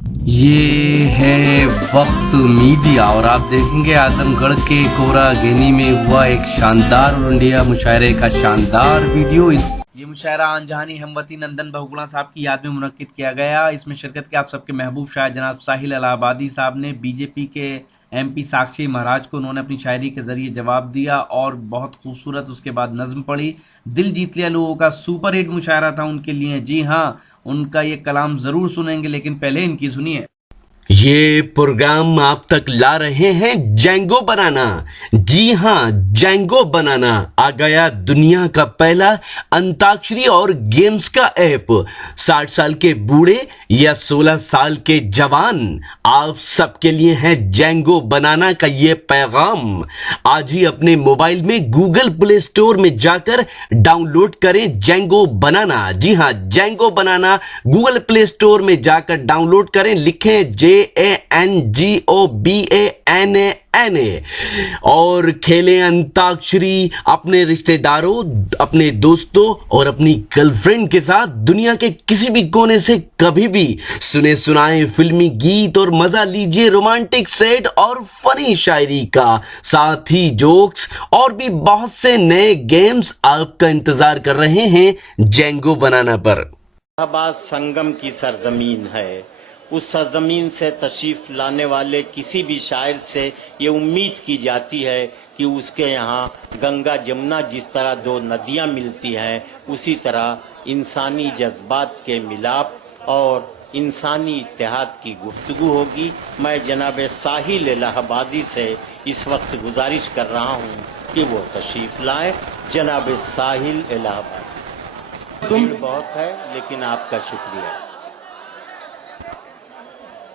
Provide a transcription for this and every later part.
ये है वक्त मीडिया और आप देखेंगे आजमगढ़ के कोरागेनी में हुआ एक शानदार और इंडिया मुशायरे का शानदार वीडियो। ये मुशायरा आंजहानी हमवती नंदन बहुगुणा साहब की याद में मुनक्किद किया गया। इसमें शिरकत के आप सबके महबूब शायर जनाब साहिल इलाहाबादी साहब ने बीजेपी के एमपी साक्षी महाराज को उन्होंने अपनी शायरी के जरिए जवाब दिया और बहुत खूबसूरत उसके बाद नज्म पढ़ी। दिल जीत लिया लोगों का सुपर हिट मुशायरा था उनके लिए। जी हाँ, उनका ये कलाम जरूर सुनेंगे, लेकिन पहले इनकी सुनिए। ये प्रोग्राम आप तक ला रहे हैं जेंगो बनाना। जी हाँ, जेंगो बनाना आ गया दुनिया का पहला अंताक्षरी और गेम्स का ऐप। 60 साल के बूढ़े या 16 साल के जवान, आप सबके लिए है जेंगो बनाना का ये पैगाम। आज ही अपने मोबाइल में गूगल प्ले स्टोर में जाकर डाउनलोड करें जेंगो बनाना। जी हाँ, जेंगो बनाना गूगल प्ले स्टोर में जाकर डाउनलोड करें। लिखें JANGOBANANA और खेलें अंताक्षरी अपने रिश्तेदारों, अपने दोस्तों और अपनी गर्लफ्रेंड के साथ दुनिया के किसी भी कोने से कभी भी। सुने सुनाए फिल्मी गीत और मजा लीजिए रोमांटिक सेट और फनी शायरी का, साथ ही जोक्स और भी बहुत से नए गेम्स आपका इंतजार कर रहे हैं जेंगो बनाना पर। इलाहाबाद संगम की सरजमीन है। उस सरजमीन से तशरीफ लाने वाले किसी भी शायर से ये उम्मीद की जाती है कि उसके यहाँ गंगा जमुना जिस तरह दो नदियाँ मिलती हैं, उसी तरह इंसानी जज्बात के मिलाप और इंसानी इत्तेहाद की गुफ्तगू होगी। मैं जनाब साहिल इलाहाबादी से इस वक्त गुजारिश कर रहा हूँ कि वो तशरीफ लाएं। जनाब साहिल इलाहाबादी। भीड़ बहुत है, लेकिन आपका शुक्रिया।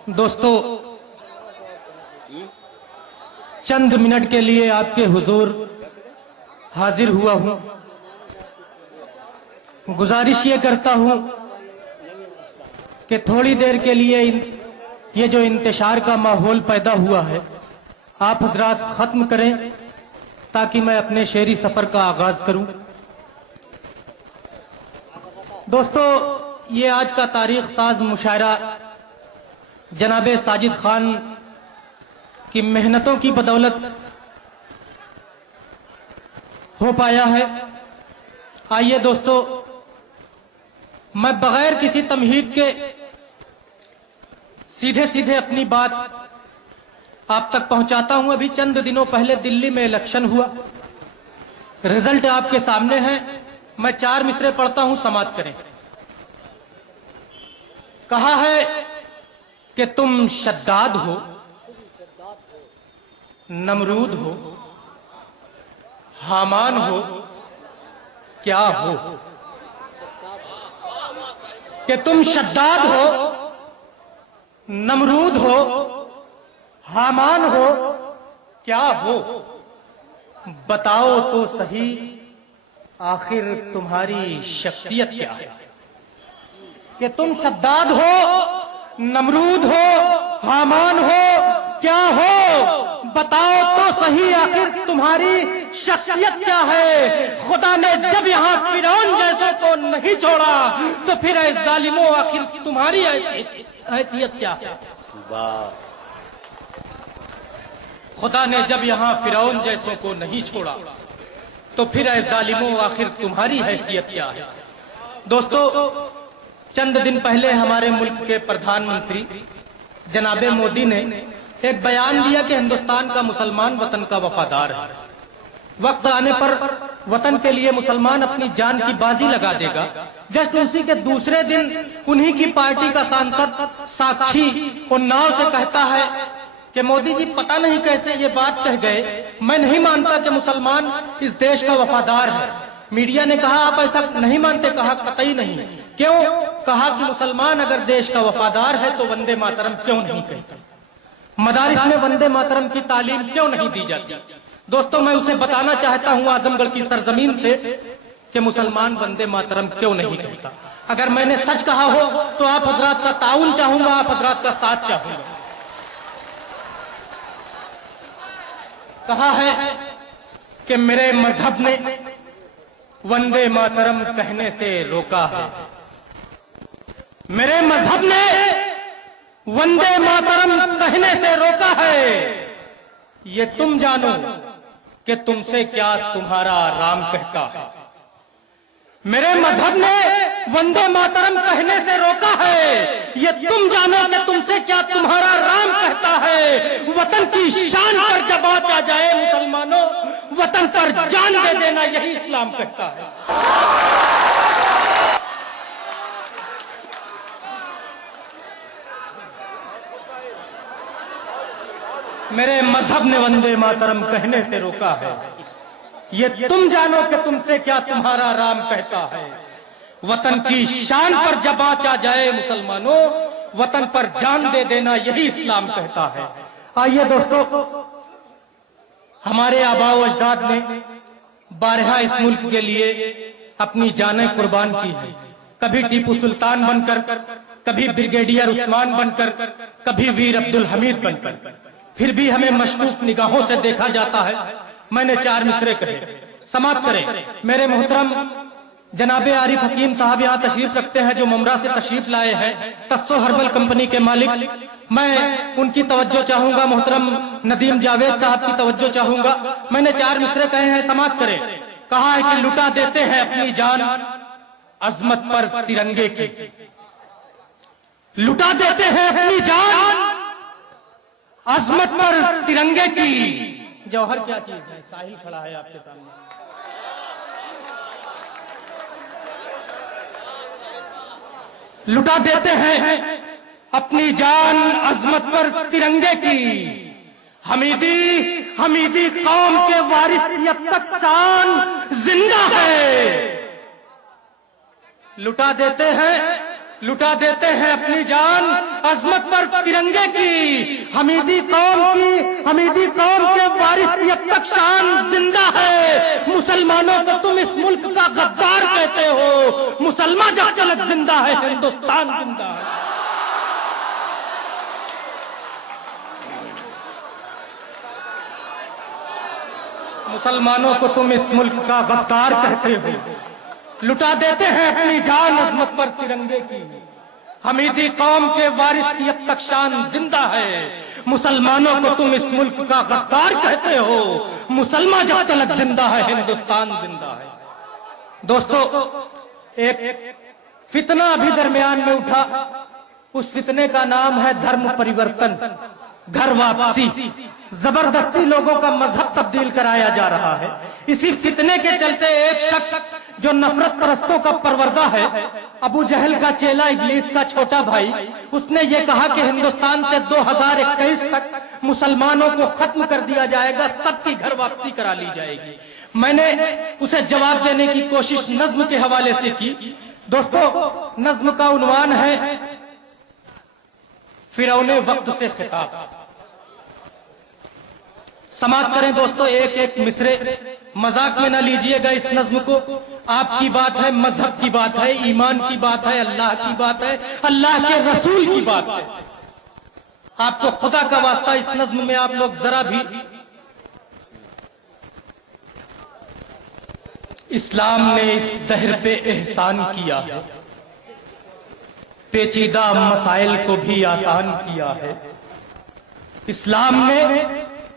दोस्तों, चंद मिनट के लिए आपके हुजूर हाजिर हुआ हूं। गुजारिश ये करता हूं कि थोड़ी देर के लिए ये जो इंतशार का माहौल पैदा हुआ है, आप हजरात खत्म करें ताकि मैं अपने शेरी सफर का आगाज करूं। दोस्तों, ये आज का तारीख साज मुशायरा जनाबे साजिद खान की मेहनतों की बदौलत हो पाया है। आइए दोस्तों, मैं बगैर किसी तमहीद के सीधे सीधे अपनी बात आप तक पहुंचाता हूं। अभी चंद दिनों पहले दिल्ली में इलेक्शन हुआ, रिजल्ट आपके सामने है। मैं 4 मिसरे पढ़ता हूं, समाअत करें। कहा है कि तुम शद्दाद हो, नमरूद हो, हामान हो, क्या हो? कि तुम शद्दाद हो, नमरूद हो, हामान हो, क्या हो? बताओ तो सही आखिर तुम्हारी शख्सियत क्या है? कि तुम शद्दाद हो, नमरूद हो, हामान हो, क्या हो? बताओ तो सही आखिर तुम्हारी शख्सियत क्या है? खुदा ने जब यहाँ फिरौन जैसों को नहीं छोड़ा तो फिर ऐ जालिमों आखिर तुम्हारी हैसियत क्या है? वाह। खुदा ने जब यहाँ फिरौन जैसों को नहीं छोड़ा तो फिर ऐ जालिमों आखिर तुम्हारी हैसियत क्या है? दोस्तों, चंद दिन पहले हमारे मुल्क के प्रधानमंत्री जनाबे मोदी ने एक बयान दिया कि हिंदुस्तान का मुसलमान वतन का वफादार है। वक्त आने पर वतन के लिए मुसलमान अपनी जान की बाजी लगा देगा। जस्ट उसी के दूसरे दिन उन्हीं की पार्टी का सांसद साक्षी उन्नाव से कहता है कि मोदी जी पता नहीं कैसे ये बात कह गए, मैं नहीं मानता कि मुसलमान इस देश का वफादार है। मीडिया ने कहा आप ऐसा नहीं मानते? कहा कतई नहीं। क्यों? कहा कि मुसलमान अगर देश का वफादार है तो वंदे मातरम क्यों नहीं कहता? मदारिस में वंदे मातरम की तालीम क्यों नहीं दी जाती? दोस्तों, मैं उसे बताना चाहता हूं आजमगढ़ की सरजमीन से कि मुसलमान वंदे मातरम क्यों नहीं कहता। अगर मैंने सच कहा हो तो आप हजरात का ताउन चाहूंगा, आप हजरात का साथ चाहूंगा। कहा है कि मेरे मजहब ने वंदे मातरम कहने से रोका है। मेरे मजहब ने वंदे मातरम कहने से रोका है, ये तुम जानो कि तुमसे क्या तुम्हारा राम कहता है। मेरे मजहब ने वंदे मातरम कहने से रोका है, ये तुम जानो कि तुमसे क्या तुम्हारा राम कहता है। वतन की शान पर जब बात आ जाए मुसलमानों, वतन पर जान दे देना यही इस्लाम कहता है। मेरे मजहब ने वंदे मातरम कहने से रोका है, ये तुम जानो कि तुमसे क्या तुम्हारा राम कहता है। वतन की शान पर जब बात आ जाए मुसलमानों, वतन पर जान दे देना यही इस्लाम कहता है। आइए दोस्तों, हमारे आबाओ अजदाद ने बारहा इस मुल्क के लिए अपनी जानें कुर्बान की है। कभी टीपू सुल्तान बनकर, कभी ब्रिगेडियर उस्मान बनकर, कभी वीर अब्दुल हमीद बनकर, फिर भी हमें मशकूक निगाहों से देखा जाता है। मैंने 4 मिसरे कहे, समाप्त करें। मेरे मोहतरम जनाबे आरिफ हकीम साहब यहाँ तशरीफ रखते हैं, जो ममरा से तशरीफ लाए हैं, तस्सो हर्बल कंपनी के मालिक। मैं उनकी तवज्जो चाहूंगा, मोहतरम नदीम जावेद साहब की तवज्जो चाहूंगा। मैंने 4 मिसरे कहे हैं, समाप्त करें। कहा है कि लुटा देते हैं अपनी जान अजमत पर तिरंगे की, लुटा देते हैं अपनी जान अजमत पर तिरंगे की। जौहर क्या चीज है? साहिल खड़ा है आपके सामने। लुटा देते हैं अपनी जान अजमत पर तिरंगे की। हमीदी कौम के वारिस की अब तक शान जिंदा है। लुटा देते हैं अपनी जान अजमत पर तिरंगे की। हमीदी कौम के वारिस की अब तक शान जिंदा है। मुसलमानों को तुम इस मुल्क का गद्दार कहते हो, मुसलमान जब तक जिंदा है हिंदुस्तान जिंदा है। मुसलमानों को तुम इस मुल्क का गद्दार कहते हो, लुटा देते हैं अपनी जान अजमत पर तिरंगे की। हमीदी कौम के वारिस की अब तक शान जिंदा है। मुसलमानों को तुम इस मुल्क का गद्दार कहते हो, मुसलमान जब तक जिंदा है हिंदुस्तान जिंदा है। दोस्तों, एक फितना अभी दरमियान में उठा, उस फितने का नाम है धर्म परिवर्तन, घर वापसी। जबरदस्ती लोगों का मजहब तब्दील कराया जा रहा है। इसी फितने के चलते एक शख्स जो नफरत परस्तों का परवरदा है, अबू जहल का चेला, इब्लीस का छोटा भाई, उसने ये कहा कि हिंदुस्तान से 2021 तक मुसलमानों को खत्म कर दिया जाएगा, सबकी घर वापसी करा ली जाएगी। मैंने उसे जवाब देने की कोशिश नज्म के हवाले से की। दोस्तों, नज्म का उन्वान है फिरौने वक्त से खिताब। समाप्त करें दोस्तों, एक मिसरे, मजाक में न लीजिएगा इस नज्म को। आपकी बात है, मजहब की बात है, ईमान की बात है, अल्लाह की बात है, अल्लाह के रसूल की बात है। आपको खुदा का वास्ता इस नज्म में आप लोग जरा भी इस्लाम ने इस दहर पे एहसान किया है, पेचीदा मसाइल को भी आसान किया है। इस्लाम ने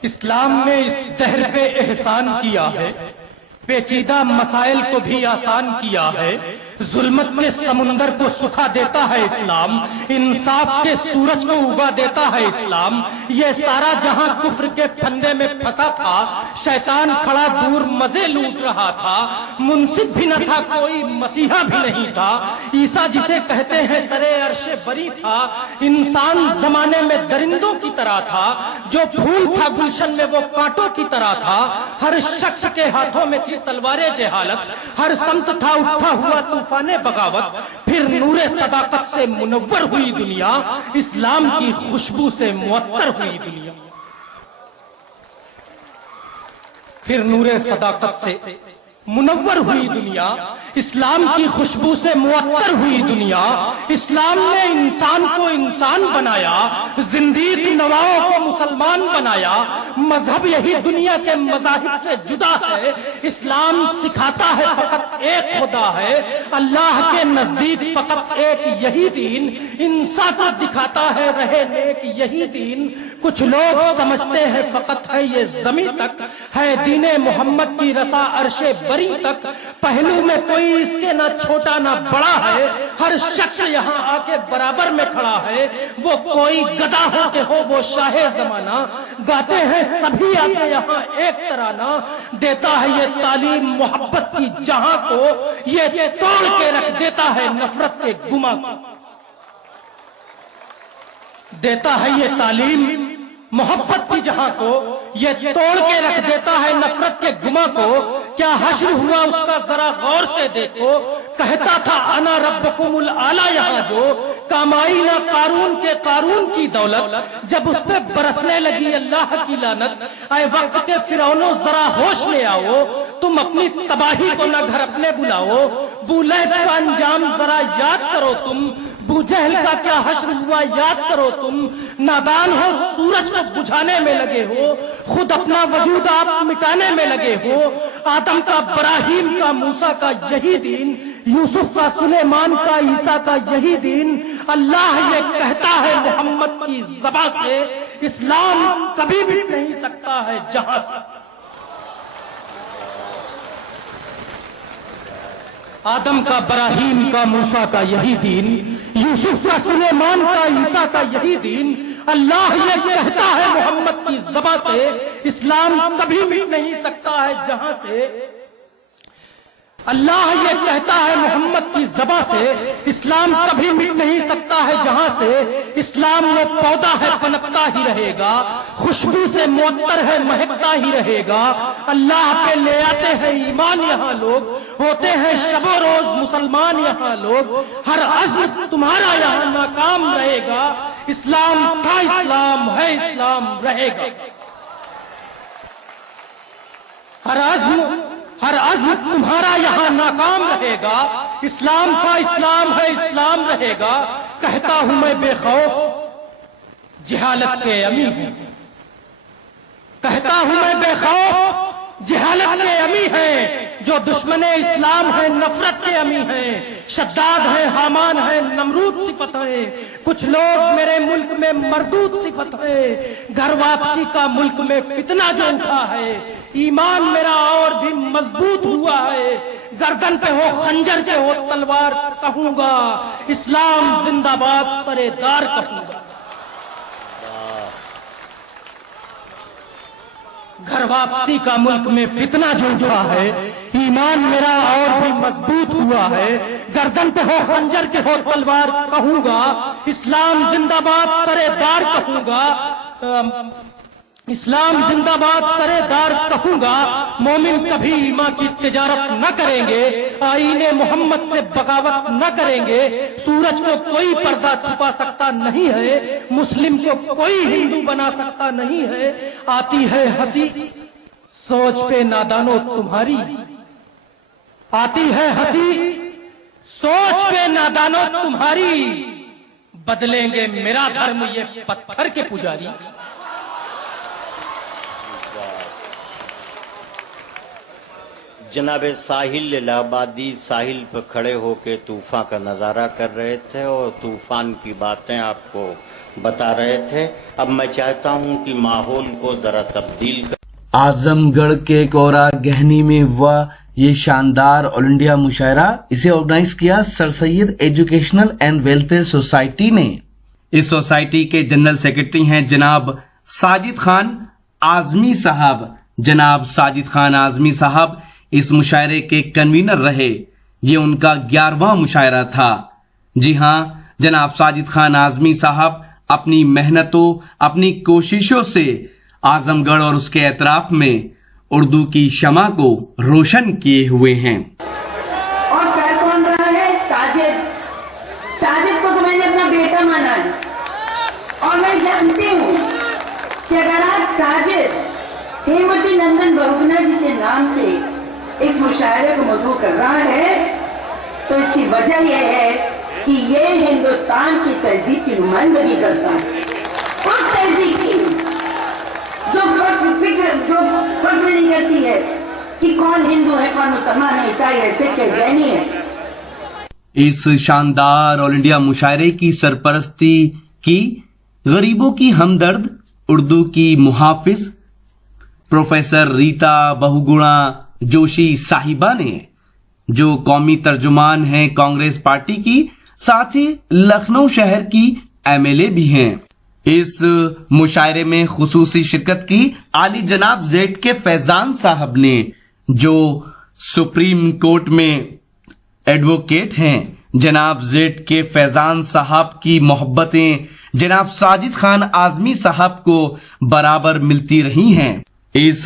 इस दहर पे एहसान किया है, पेचीदा मसाइल को भी आसान किया है। जुल्मत के समुंदर को सुखा देता है इस्लाम, इंसाफ के सूरज को उगा देता है इस्लाम। ये सारा जहां कुफ्र के फंदे में फंसा था, शैतान खड़ा दूर मजे लूट रहा था। मुंसिफ भी न था कोई, मसीहा भी नहीं था। ईसा जिसे कहते हैं सरे अर्शे बरी था। इंसान जमाने में दरिंदों की तरह था, जो फूल था गुलशन में वो कांटों की तरह था। हर शख्स के हाथों में थी तलवारे जहालत, हर समत था उठा हुआ तूफाने बगावत। फिर नूरे सदाकत से मुनव्वर हुई दुनिया, इस्लाम की खुशबू से मुअत्तर हुई दुनिया। फिर नूरे सदाकत से मुनव्वर हुई दुनिया, इस्लाम की खुशबू से मुअत्तर हुई दुनिया, इस्लाम ने इंसान को इंसान बनाया, जिंदीक नवाओं को मुसलमान बनाया। मजहब यही दुनिया के मजाहिब से जुदा है। इस्लाम सिखाता है फकत एक खुदा है, अल्लाह के नजदीक फकत एक यही दीन, इंसान को दिखाता है रहे नेक यही दीन। कुछ लोग समझते हैं फकत है ये जमीन तक, है दीने मोहम्मद की रसा अर्शे बरी तक। पहलू में कोई इसके ना छोटा ना बड़ा है, हर शख्स यहाँ आके बराबर में खड़ा है। वो कोई गदा हो के हो वो शाहे जमाना, गाते हैं सभी आके यहाँ एक तराना। देता है ये तालीम मोहब्बत की जहां को, ये तोड़ के रख देता है नफरत के गुमा को। देता है ये तालीम मोहब्बत की जहां को, ये तोड़ के रख देता है नफरत के गुमा को। क्या हश्र हुआ उसका जरा गौर से देखो, कहता था अना रब्बकुमुल आला, यहाँ जो कमाई ना कारून के कारून की दौलत, जब उस पे बरसने लगी अल्लाह की लानत। आए वक्त के फिरौनो जरा होश में आओ, तुम अपनी तबाही को न घर अपने बुलाओ। बुलहब का अंजाम जरा याद करो तुम, बूजहल का क्या हश्र हुआ याद करो तुम। नादान हो सूरज को बुझाने में लगे हो, खुद अपना वजूद आप मिटाने में लगे हो। आदम का इब्राहीम का मूसा का यही दीन, यूसुफ का सुलेमान का ईसा का यही दीन। अल्लाह ये कहता है मोहम्मद की ज़बान से, इस्लाम कभी भी नहीं सकता है जहां से। आदम का इब्राहीम का मूसा का यही दीन, यूसुफ का सुलेमान का ईसा का यही दीन। अल्लाह ये कहता है मोहम्मद की ज़बान से, इस्लाम कभी मिट नहीं सकता है जहां से। अल्लाह ये कहता है मोहम्मद की ज़बान से, इस्लाम कभी मिट नहीं सकता है जहां से। इस्लाम में पौधा है पनपता ही रहेगा, खुशबू से मुअत्तर है महकता ही रहेगा। अल्लाह पे ले आते हैं ईमान यहाँ लोग, होते हैं शबो रोज मुसलमान यहाँ लोग। हर अज़्म तुम्हारा यहाँ नाकाम रहेगा, इस्लाम था इस्लाम है इस्लाम रहेगा। हर अज़्म तुम्हारा यहाँ नाकाम रहेगा, इस्लाम का इस्लाम है इस्लाम रहेगा। कहता हूं मैं बेखौफ जहालत के अमी हूं, कहता हूं मैं बेखौफ जहालत के अमी है। जो दुश्मने इस्लाम है नफरत के अमी हैं, शद्दाद है हामान है नमरूद सिफत है। कुछ लोग मेरे मुल्क में मरदूद सिफत है, घर वापसी का मुल्क में फितना जो उठा है। ईमान मेरा और भी मजबूत हुआ है, गर्दन पे हो खंजर पे हो तलवार कहूंगा, इस्लाम जिंदाबाद सरेदार कहूंगा। घर वापसी का मुल्क में फितना जो उठा है, ईमान मेरा और भी मजबूत हुआ है। गर्दन पे हो खंजर के हो तलवार कहूंगा, इस्लाम जिंदाबाद सरेदार कहूंगा। इस्लाम जिंदाबाद सरेदार कहूंगा। मोमिन कभी ईमान की तिजारत न करेंगे, आईने मोहम्मद से बगावत न करेंगे। सूरज को कोई पर्दा छुपा सकता नहीं है, मुस्लिम को कोई हिंदू बना सकता नहीं है। आती है हंसी सोच पे नादानो तुम्हारी, आती है हंसी सोच पे नादानो तुम्हारी। बदलेंगे मेरा धर्म ये पत्थर के पुजारी। जनाब साहिल इलाहाबादी साहिल पर खड़े होकर तूफान का नज़ारा कर रहे थे और तूफान की बातें आपको बता रहे थे। अब मैं चाहता हूं कि माहौल को जरा तब्दील कर। आजमगढ़ के कोरा गहनी में हुआ ये शानदार ऑल इंडिया मुशायरा, इसे ऑर्गेनाइज किया sir Syed educational and welfare society ने। इस सोसाइटी के जनरल सेक्रेटरी हैं जनाब साजिद खान आजमी साहब। जनाब साजिद खान आजमी साहब इस मुशायरे के कन्वीनर रहे। ये उनका 11वां मुशायरा था। जी हां, जनाब साजिद खान आजमी साहब अपनी मेहनतों अपनी कोशिशों से आजमगढ़ और उसके एतराफ में उर्दू की शमा को रोशन किए हुए हैं। और कर कौन रहा है? साजिद। साजिद को तो मैंने अपना बेटा माना है और मैं जानती हूँ कि अगर आज साजिद हेमवती नंदन बहुगुणा जी के नाम से इस मुशायरे को मौजू कर रहा है तो इसकी वजह यह है कि ये हिंदुस्तान की तहजीब की नुमाइंदगी करता है, उस तहजीब की जो फर्क नहीं करती है कि कौन हिंदू है, कौन मुसलमान है, ईसाई है, सिख है, जैनी है। इस शानदार ऑल इंडिया मुशायरे की सरपरस्ती की गरीबों की हमदर्द उर्दू की मुहाफिज प्रोफेसर रीता बहुगुणा जोशी साहिबा ने, जो कौमी तर्जुमान हैं कांग्रेस पार्टी की, साथ ही लखनऊ शहर की एमएलए भी हैं। इस मुशायरे में खुसूसी शिरकत की आली जनाब जेड के फैजान साहब ने, जो सुप्रीम कोर्ट में एडवोकेट हैं। जनाब जेड के फैजान साहब की मोहब्बतें जनाब साजिद खान आजमी साहब को बराबर मिलती रही हैं। इस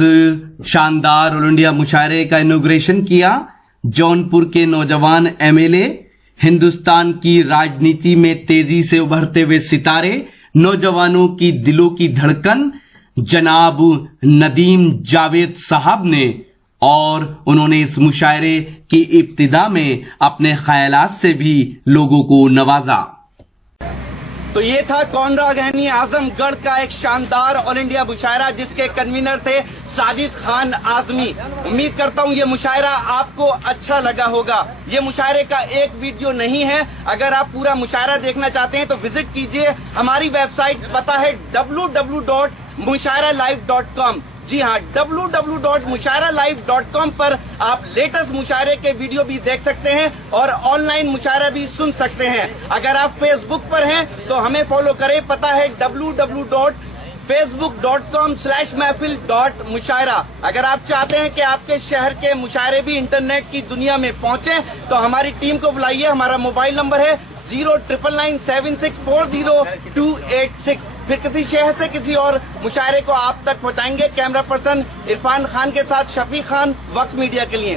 शानदार ऑल इंडिया मुशायरे का इनॉग्रेशन किया जौनपुर के नौजवान एमएलए, हिंदुस्तान की राजनीति में तेजी से उभरते हुए सितारे, नौजवानों की दिलों की धड़कन जनाब नदीम जावेद साहब ने, और उन्होंने इस मुशायरे की इब्तिदा में अपने ख्यालात से भी लोगों को नवाजा। तो ये था कोनरा गहनी आजमगढ़ का एक शानदार ऑल इंडिया मुशायरा, जिसके कन्वीनर थे साजिद खान आजमी। उम्मीद करता हूँ ये मुशायरा आपको अच्छा लगा होगा। ये मुशायरे का एक वीडियो नहीं है, अगर आप पूरा मुशायरा देखना चाहते हैं तो विजिट कीजिए हमारी वेबसाइट, पता है www.mushairalive.com। जी हाँ, www.mushairalive.com पर आप लेटेस्ट मुशायरे के वीडियो भी देख सकते हैं और ऑनलाइन मुशायरा भी सुन सकते हैं। अगर आप फेसबुक पर हैं तो हमें फॉलो करें, पता है www.facebook.com/महफिल.मुशायरा। अगर आप चाहते हैं कि आपके शहर के मुशायरे भी इंटरनेट की दुनिया में पहुंचे तो हमारी टीम को बुलाइए। हमारा मोबाइल नंबर है 09997640286। फिर किसी शहर से किसी और मुशायरे को आप तक पहुंचाएंगे। कैमरा पर्सन इरफान खान के साथ शफी खान, वक्त मीडिया के लिए।